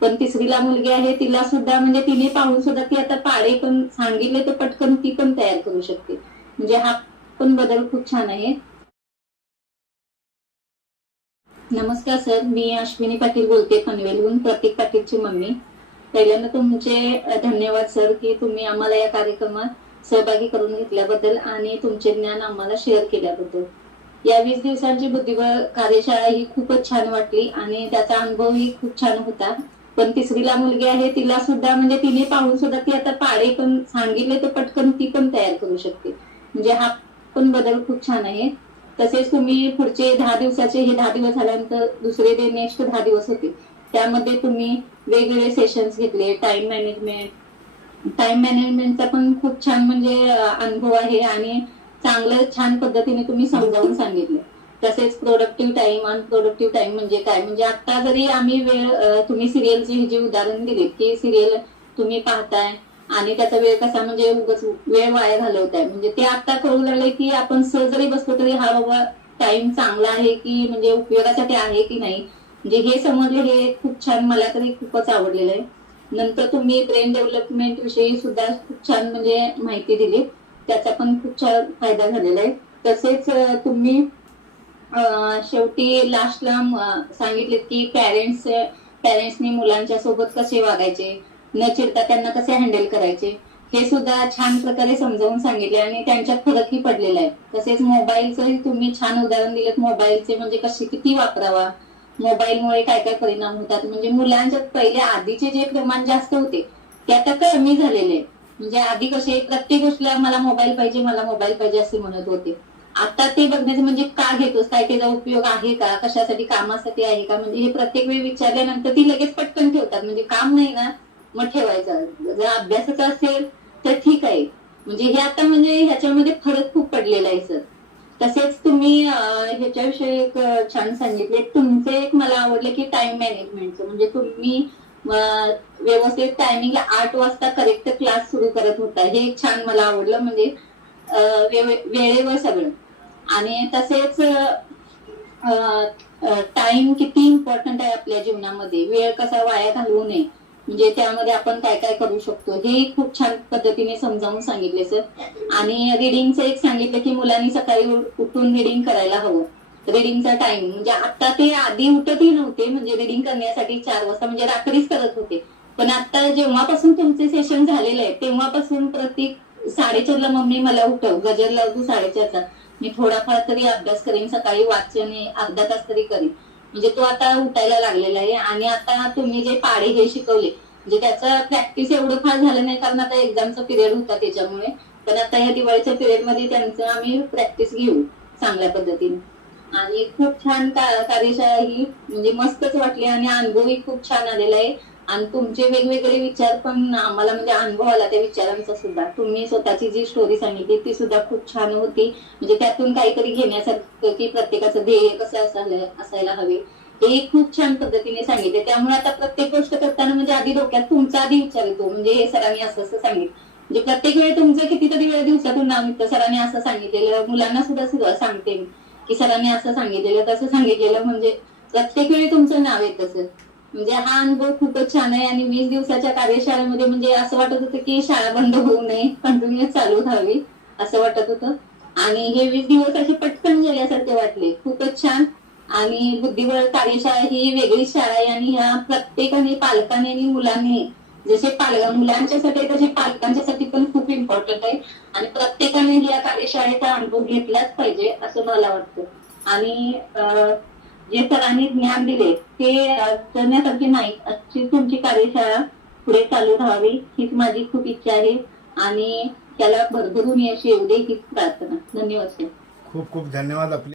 पण तिसरीला मुलगी आहे तिला सुद्धा म्हणजे तिने पाहून सुद्धा ती आता पाडे पण सांगितले तर पटकन ती पण तयार करू शकते. म्हणजे हा पण बदल खूप छान आहे. नमस्कार सर मी अश्विनी पाटील बोलते पनवेलहून प्रतीक पाटीलची मम्मी. पहिल्यांदा तुमचे धन्यवाद सर की तुम्ही आम्हाला या कार्यक्रमात सहभागी करून घेतल्याबद्दल आणि तुमचे ज्ञान आम्हाला शेअर केल्याबद्दल. या वीस दिवसांची बुद्धिबळ कार्यशाळा ही खूपच छान वाटली आणि त्याचा अनुभवही खूप छान होता. पण तिसरीला मुलगी आहे तिला सुद्धा म्हणजे तिने पाहून सुद्धा ती आता पाडे पण सांगितले तर पटकन ती पण तयार करू शकते. म्हणजे हा पण बदल खूप छान आहे. तसेच तुम्ही पुढचे दहा दिवसाचे हे दहा दिवस झाल्यानंतर दुसरे ते नेक्स्ट दहा दिवस होते त्यामध्ये तुम्ही वेगवेगळे सेशन्स घेतले टाइम मॅनेजमेंट टाइम मॅनेजमेंटचा पण खूप छान म्हणजे अनुभव आहे आणि चांगलं छान पद्धतीने तुम्ही समजावून सांगितले. तसेच प्रोडक्टिव्ह टाइम आणि प्रोडक्टिव्ह टाइम म्हणजे काय? म्हणजे आता जरी आम्ही वेळ तुम्ही सिरियलची जी उदाहरण दिले की सिरियल तुम्ही पाहताय आणि त्याचा वेळ कसा म्हणजे उगाच वेळ वाया घालवताय. म्हणजे ते आता कळू लागले की आपण सहज जरी बसलो तरी हा बाबा टाइम चांगला आहे की म्हणजे उपयोगासाठी आहे की नाही? म्हणजे हे समजले हे खूप छान मला तरी खूपच आवडलेलं आहे. नंतर तुम्ही ब्रेन डेव्हलपमेंट विषयी सुद्धा खूप छान म्हणजे माहिती दिली त्याचा पण खूप छान फायदा झालेला आहे. तसेच तुम्ही शेवटी लास्टला सांगितले की पॅरेंट्स पॅरेंट्सनी मुलांच्या सोबत कसे वागायचे? न चिडता त्यांना कसे हँडल करायचे? हे सुद्धा छान प्रकारे समजावून सांगितले आणि त्यांच्यात फरकही पडलेला आहे. तसेच मोबाईलचं तुम्ही छान उदाहरण दिलेत. मोबाईलचे म्हणजे कसे किती वापरावा? मोबाईलमुळे काय काय परिणाम होतात? म्हणजे मुलांच्यात पहिले आधीचे जे प्रमाण जास्त होते ते आता कमी झालेले आहे म्हणजे आधी कसे प्रत्येक गोष्टीला मला मोबाईल पाहिजे मला मोबाईल पाहिजे असे म्हणत होते. आता ते बघण्याचं म्हणजे का घेतोस? काय त्याचा उपयोग आहे का? कशासाठी कामासाठी आहे का? म्हणजे हे प्रत्येक वेळी विचारल्यानंतर ती लगेच पटकन ठेवतात. म्हणजे काम नाही ना मग ठेवायचं. जर अभ्यासाचं असेल तर ठीक आहे. म्हणजे हे आता म्हणजे ह्याच्यामध्ये फरक खूप पडलेला आहे सर. तसेच तुम्ही ह्याच्याविषयी एक छान सांगितले. तुमचे एक मला आवडले की टाइम मॅनेजमेंटचं म्हणजे तुम्ही व्यवस्थित टायमिंगला आठ वाजता करेक्ट क्लास सुरू करत होता. हे एक छान मला आवडलं. म्हणजे वेळेवर सगळं. आणि तसेच टाइम किती इम्पॉर्टंट आहे आपल्या जीवनामध्ये? वेळ कसा वाया घालवू नये? म्हणजे त्यामध्ये आपण काय काय करू शकतो? हे खूप छान पद्धतीने समजावून सांगितले सर आणि रिडिंगचं एक सांगितलं की मुलांनी सकाळी उठून रिडिंग करायला हवं. रिडिंगचा टाइम म्हणजे आता ते आधी उठतही नव्हते म्हणजे रिडिंग करण्यासाठी चार वाजता म्हणजे रात्रीच करत होते. पण आता जेव्हापासून तुमचे सेशन झालेले आहे तेव्हापासून प्रत्येक साडेचारला मम्मी मला उठव गजर लावतो साडेचारचा. मी थोडाफार तरी अभ्यास करेन सकाळी वाचन अर्धा तास तरी करीन. म्हणजे तो आता उठायला लागलेला आहे आणि आता तुम्ही जे पाडे हे शिकवले म्हणजे त्याचं प्रॅक्टिस एवढं फार झालं नाही कारण आता एक्झामचा पिरियड होता त्याच्यामुळे. पण आता या दिवाळीच्या पिरियडमध्ये त्यांचं आम्ही प्रॅक्टिस घेऊ चांगल्या पद्धतीने. आणि खूप छान कार्यशाळा ही म्हणजे मस्तच वाटली आणि अनुभवही खूप छान आलेला आहे. आणि तुमचे वेगवेगळे विचार पण आम्हाला म्हणजे अनुभव आला त्या विचारांचा सुद्धा. तुम्ही स्वतःची जी स्टोरी सांगितली ती सुद्धा खूप छान होती. म्हणजे त्यातून काहीतरी घेण्यासारखं की प्रत्येकाचं ध्येय कसं असायला असायला हवे हे खूप छान पद्धतीने सांगितले. त्यामुळे आता प्रत्येक गोष्ट करताना म्हणजे आधी डोक्यात तुमचा आधी विचार येतो. म्हणजे हे सरांनी असं असं सांगितलं. म्हणजे प्रत्येक वेळी तुमचं कितीतरी वेळ दिवसातून नाव निघतं. सरांनी असं सांगितलेलं मुलांना सुद्धा सुद्धा सांगते मी की सरांनी असं सांगितलेलं तसं सांगितलेलं. म्हणजे प्रत्येक वेळी तुमचं नाव येतं सर. म्हणजे हा अनुभव खूपच छान आहे आणि वीस दिवसाच्या कार्यशाळेमध्ये म्हणजे असं वाटत होतं की शाळा बंद होऊ नये कंटिन्यू चालू राहावी असं वाटत होतं. आणि हे वीस दिवस असे पटकन गेल्यासारखे वाटले. खूपच छान. आणि बुद्धिबळ कार्यशाळा ही वेगळी शाळा आहे आणि ह्या प्रत्येकाने पालकांनी आणि मुलांनी जसे पालक मुलांच्यासाठी तसे पालकांच्यासाठी पण खूप इम्पॉर्टंट आहे. आणि प्रत्येकाने या कार्यशाळेचा अनुभव घेतलाच पाहिजे असं मला वाटतं. आणि अं, जे सरांनी ज्ञान दिले. ते करण्यासारखे नाही. अशी तुमची कार्यशाळा पुढे चालू राहावी हीच माझी खूप इच्छा आहे. आणि त्याला भरभरून यश येऊ दे हीच प्रार्थना. धन्यवाद सर. खूप खूप धन्यवाद आपले.